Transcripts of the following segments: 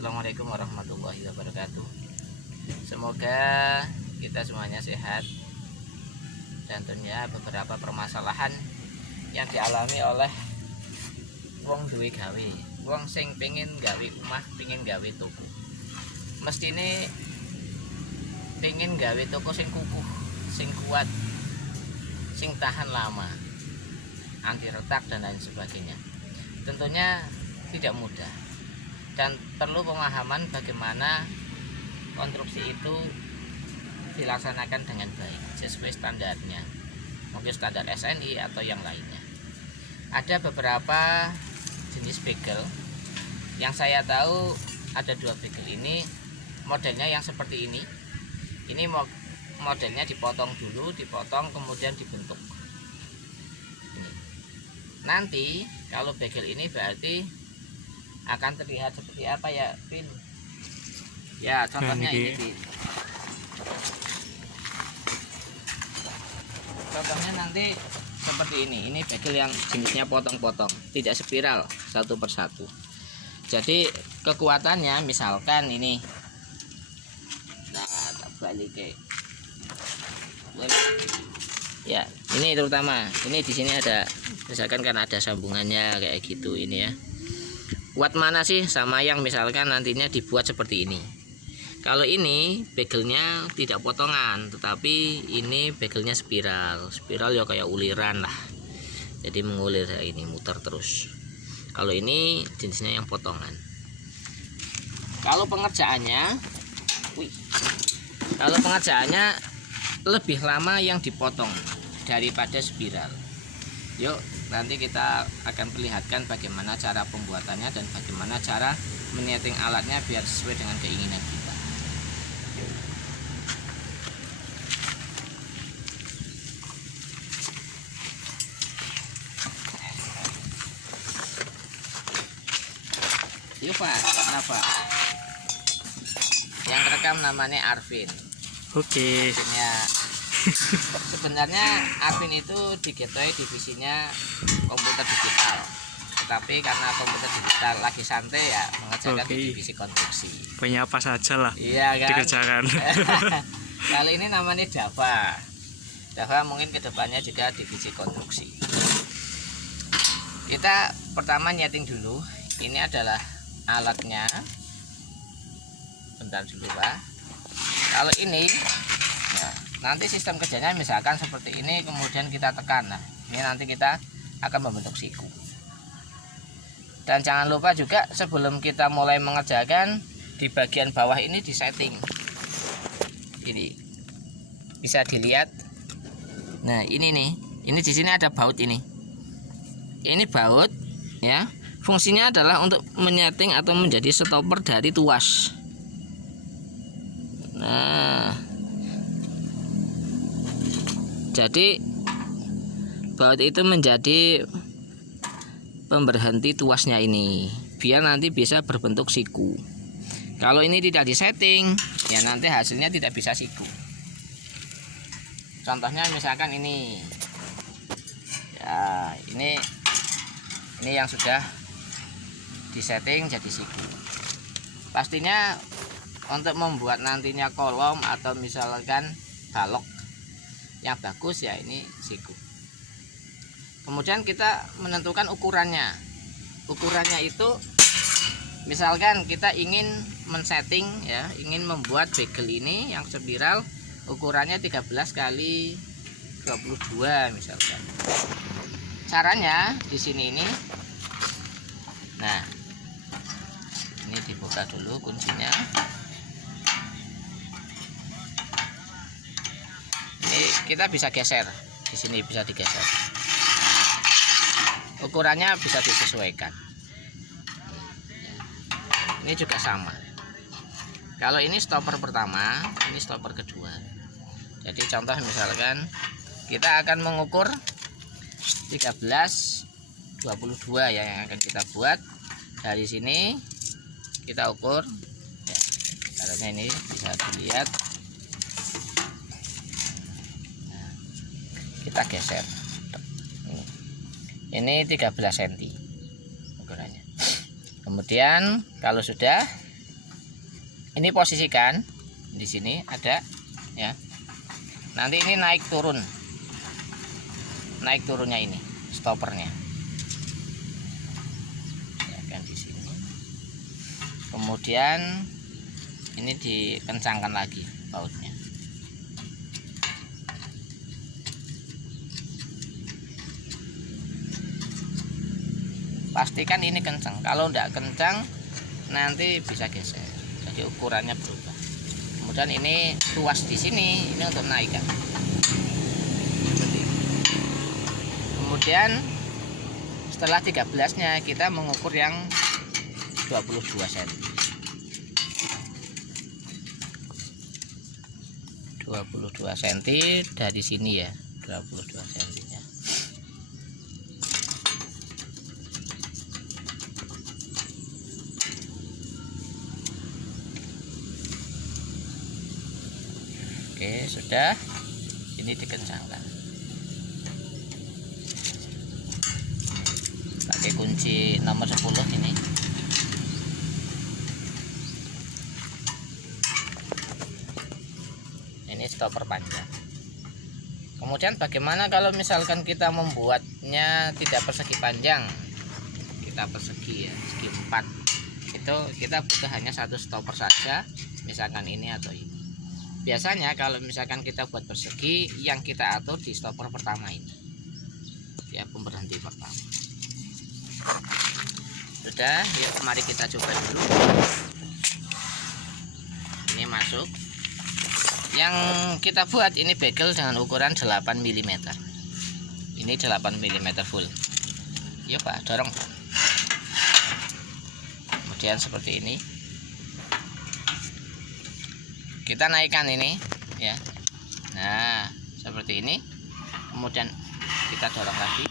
Assalamualaikum warahmatullahi wabarakatuh. Semoga kita semuanya sehat dan tentunya beberapa permasalahan yang dialami oleh wong duwe gawe, wong sing pengen gawe omah, pengen gawe toko, mesti ini pengen gawe toko sing kukuh, sing kuat, sing tahan lama, anti retak dan lain sebagainya. Tentunya tidak mudah dan perlu pemahaman bagaimana konstruksi itu dilaksanakan dengan baik sesuai standarnya, mungkin standar SNI atau yang lainnya. Ada beberapa jenis bagel yang saya tahu, ada 2 bagel ini modelnya yang seperti ini modelnya dipotong dulu, dipotong kemudian dibentuk ini. Nanti kalau bagel ini berarti akan terlihat seperti apa ya, Pin? Ya, contohnya ini, Pin. Contohnya nanti seperti ini. Ini bagel yang jenisnya potong-potong, tidak spiral satu persatu. Jadi kekuatannya misalkan ini. Nah, tak balik ke. Ya, ini terutama. Ini di sini ada, misalkan kan ada sambungannya kayak gitu ini ya. Kuat mana sih sama yang misalkan nantinya dibuat seperti ini. Kalau ini bagelnya tidak potongan, tetapi ini bagelnya spiral ya kayak uliran lah, jadi mengulir ini, muter terus. Kalau ini jenisnya yang potongan. Kalau pengerjaannya lebih lama yang dipotong daripada spiral. Yuk, nanti kita akan perlihatkan bagaimana cara pembuatannya dan bagaimana cara menyeting alatnya biar sesuai dengan keinginan kita. Yuk Pak, kenapa? Yang rekam namanya Arvin. Oke. Sebenarnya Arvin itu digetoi divisinya komputer digital, tetapi karena komputer digital lagi santai ya mengerjakan di divisi konstruksi. Banyak apa saja lah, iya kan, dikerjakan. Kali ini namanya Dava mungkin kedepannya juga divisi konstruksi. Kita pertama nyeting dulu. Ini adalah alatnya, bentar dulu Pak. Kalau ini ya, nanti sistem kerjanya misalkan seperti ini, kemudian kita tekan. Nah, ini nanti kita akan membentuk siku. Dan jangan lupa juga sebelum kita mulai mengerjakan, di bagian bawah ini disetting. Ini bisa dilihat. Nah, ini nih. Ini di sini ada baut ini. Ini baut ya. Fungsinya adalah untuk menyeting atau menjadi stopper dari tuas. Nah, jadi baut itu menjadi pemberhenti tuasnya ini, biar nanti bisa berbentuk siku. Kalau ini tidak disetting, ya nanti hasilnya tidak bisa siku. Contohnya misalkan ini, ya ini yang sudah disetting jadi siku. Pastinya untuk membuat nantinya kolom atau misalkan balok yang bagus ya ini siku. Kemudian kita menentukan ukurannya. Ukurannya itu misalkan kita ingin men-setting ya, ingin membuat bagel ini yang spiral, ukurannya 13 kali 22 misalkan. Caranya di sini ini. Nah, ini dibuka dulu kuncinya. Ini kita bisa geser, di sini bisa digeser. Ukurannya bisa disesuaikan. Ini juga sama. Kalau ini stopper pertama, ini stopper kedua. Jadi contoh misalkan kita akan mengukur 13/22 ya, yang akan kita buat. Dari sini kita ukur ya, caranya ini bisa dilihat. Nah, kita geser. Ini 13 cm ukurannya. Kemudian kalau sudah Ini posisikan di sini ada ya. Nanti ini naik turun. Naik turunnya ini stoppernya. Akan di sini. Kemudian ini dikencangkan lagi bautnya. Pastikan ini kencang. Kalau tidak kencang nanti bisa geser. Jadi ukurannya berubah. Kemudian ini tuas di sini, ini untuk naikkan. Seperti ini. Kemudian setelah 13-nya kita mengukur yang 22 cm. 22 cm dari sini ya, 22 cm nya. Oke, sudah. Ini dikencangkan. Pakai kunci nomor 10 ini. Ini stopper panjang. Kemudian bagaimana kalau misalkan kita membuatnya tidak persegi panjang? Kita persegi ya, segi 4. Itu kita butuh hanya satu stopper saja, misalkan ini atau ini. Biasanya kalau misalkan kita buat persegi, yang kita atur di stopper pertama ini ya, pemberhenti pertama. Sudah, yuk mari kita coba dulu. Ini masuk. Yang kita buat ini bagel dengan ukuran 8 mm. Ini 8 mm full. Yuk Pak, dorong. Kemudian seperti ini. Kita naikkan ini ya. Nah, seperti ini. Kemudian kita dorong lagi.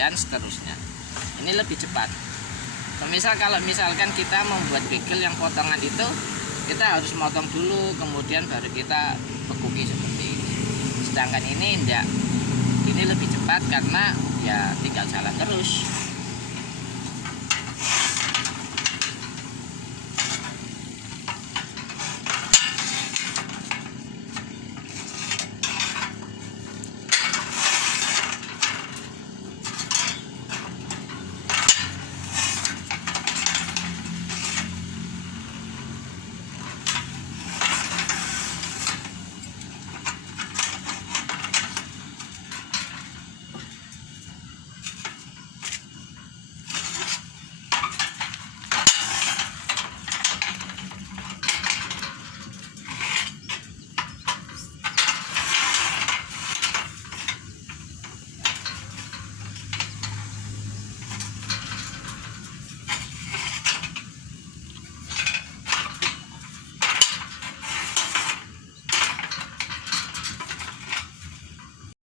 Dan seterusnya. Ini lebih cepat. Kalau misalkan kita membuat bagel yang potongan itu, kita harus motong dulu, kemudian baru kita bekuki seperti ini. Sedangkan ini enggak. Ini lebih cepat karena ya tinggal jalan terus.